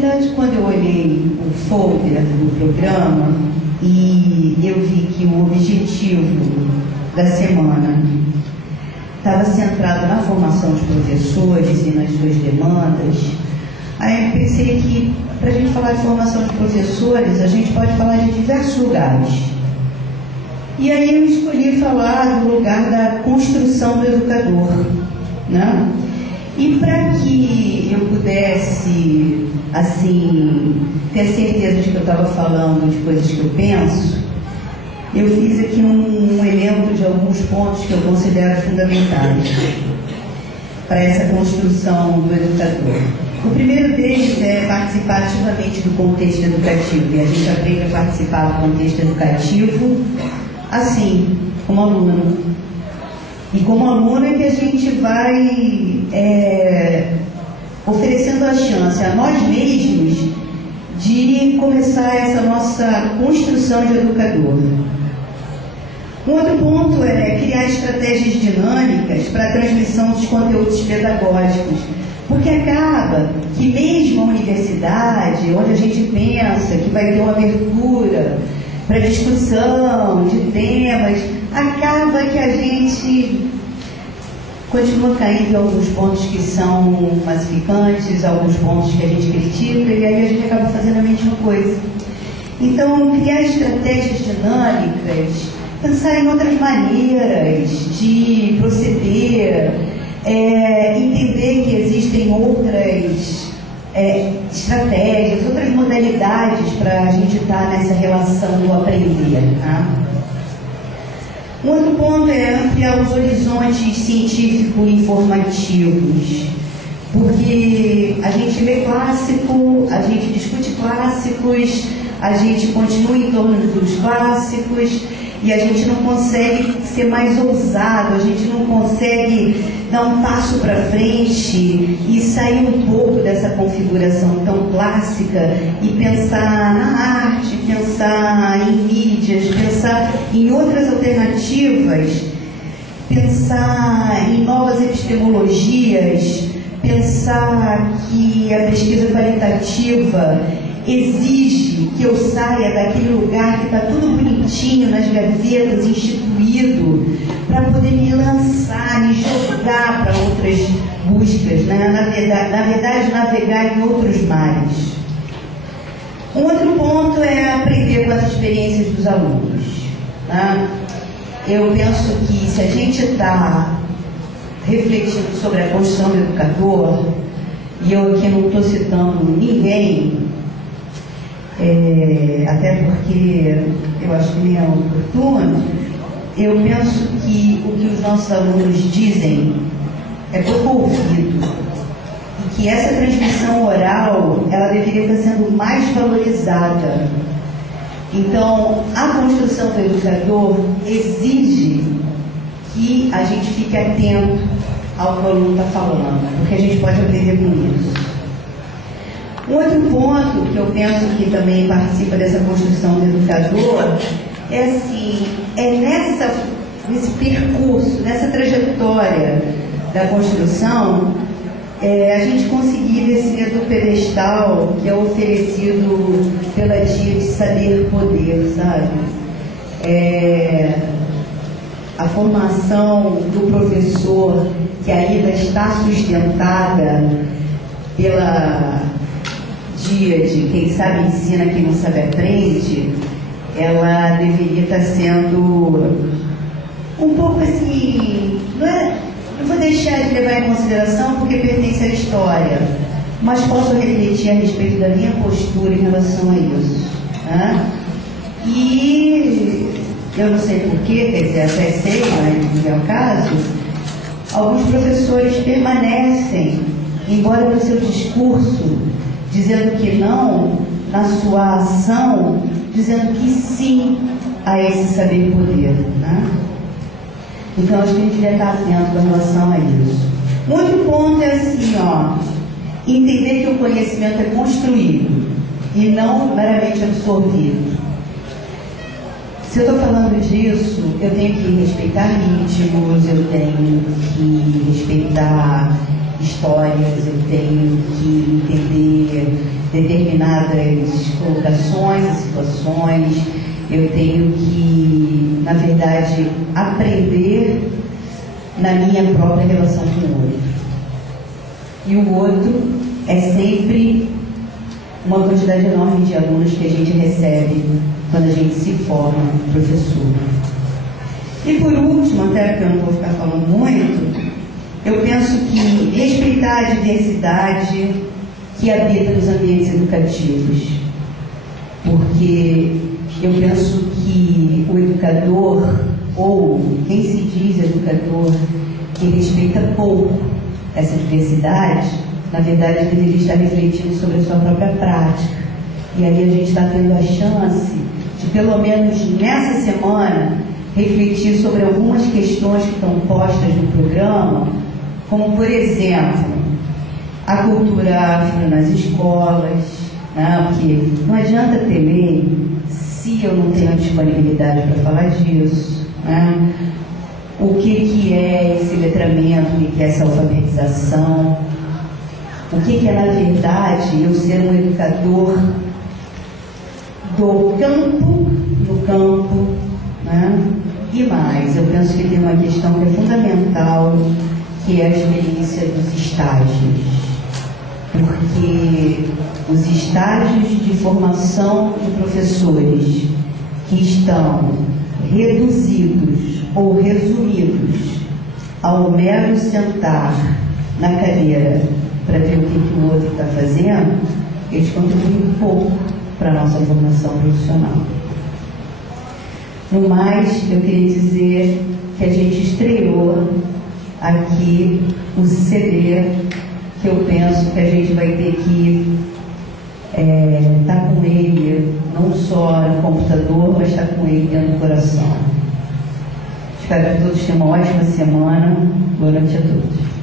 verdade, quando eu olhei o folder do programa e eu vi que o objetivo da semana estava centrado na formação de professores e nas suas demandas, aí eu pensei que, para a gente falar de formação de professores, a gente pode falar de diversos lugares. E aí eu escolhi falar do lugar da construção do educador, né? E para que eu pudesse, assim, ter certeza de que eu estava falando de coisas que eu penso, eu fiz aqui um elenco de alguns pontos que eu considero fundamentais para essa construção do educador. O primeiro deles é participar ativamente do contexto educativo, e a gente aprende a participar do contexto educativo assim, como aluno. E como aluno é que a gente vai oferecendo a chance a nós mesmos de começar essa nossa construção de educador. Um outro ponto é criar estratégias dinâmicas para a transmissão dos conteúdos pedagógicos, porque acaba que mesmo a universidade, onde a gente pensa que vai ter uma abertura para discussão de temas, acaba que a gente continua caindo em alguns pontos que são massificantes, alguns pontos que a gente critica, e aí a gente acaba fazendo a mesma coisa. Então, criar estratégias dinâmicas, pensar em outras maneiras de proceder, entender que existem outras estratégias, outras modalidades para a gente estar nessa relação do aprender. Tá? Um outro ponto é ampliar os horizontes científico-informativos, porque a gente lê clássico, a gente discute clássicos, a gente continua em torno dos clássicos e a gente não consegue ser mais ousado, a gente não consegue dar um passo para frente e sair um pouco dessa configuração tão clássica e pensar na arte, pensar em mídias, pensar em outras alternativas, pensar em novas epistemologias, pensar que a pesquisa qualitativa exige que eu saia daquele lugar que está tudo bonitinho nas gavetas, instituído, para poder me lançar, me jogar para outras buscas, né? Na verdade, navegar em outros mares. Um outro ponto é aprender com as experiências dos alunos. Né? Eu penso que se a gente está refletindo sobre a construção do educador, e eu aqui não estou citando ninguém, até porque eu acho que nem é oportuno, eu penso que o que os nossos alunos dizem é pouco ouvido e que essa transmissão oral ela deveria estar sendo mais valorizada. Então, a construção do educador exige que a gente fique atento ao que o aluno está falando, porque a gente pode aprender com isso. Um outro ponto que eu penso que também participa dessa construção do educador é assim, nesse percurso, nessa trajetória da construção, a gente conseguir descer do pedestal que é oferecido pela dia de saber poder, sabe? A formação do professor que ainda está sustentada pela dia de quem sabe ensina, quem não sabe aprende, ela deveria estar sendo um pouco assim, não vou deixar de levar em consideração porque pertence à história, mas posso refletir a respeito da minha postura em relação a isso. Né? E eu não sei porquê, quer dizer, até sei, mas não é o caso, alguns professores permanecem, embora no seu discurso, dizendo que não, na sua ação, dizendo que sim a esse saber poder. Né? Então, acho que a gente devia estar atento com relação a isso. Um outro ponto é assim, entender que o conhecimento é construído e não meramente absorvido. Se eu estou falando disso, eu tenho que respeitar ritmos, eu tenho que respeitar histórias, eu tenho que entender determinadas colocações e situações, eu tenho que, na verdade, aprender na minha própria relação com o outro. E o outro é sempre uma quantidade enorme de alunos que a gente recebe quando a gente se forma professor. E por último, até porque eu não vou ficar falando muito, eu penso que respeitar a diversidade que habita nos ambientes educativos. Porque eu penso que o educador, ou quem se diz educador, que respeita pouco essa diversidade, na verdade deveria estar refletindo sobre a sua própria prática. E aí a gente está tendo a chance de, pelo menos nessa semana, refletir sobre algumas questões que estão postas no programa, como, por exemplo, a cultura afro nas escolas, né? Porque não adianta ter lei se eu não tenho disponibilidade para falar disso, né? O que é esse letramento, o que é essa alfabetização, o que é, na verdade, eu ser um educador do campo, no campo, né? E mais, eu penso que tem uma questão que é fundamental, que é a experiência dos estágios. Porque os estágios de formação de professores que estão reduzidos ou resumidos ao mero sentar na cadeira para ver o que o outro está fazendo, eles contribuem pouco para a nossa formação profissional. No mais, eu queria dizer que a gente estreou aqui o CD, que eu penso que a gente vai ter que estar com ele, não só no computador, mas estar com ele dentro do coração. Espero que todos tenham uma ótima semana. Boa noite a todos.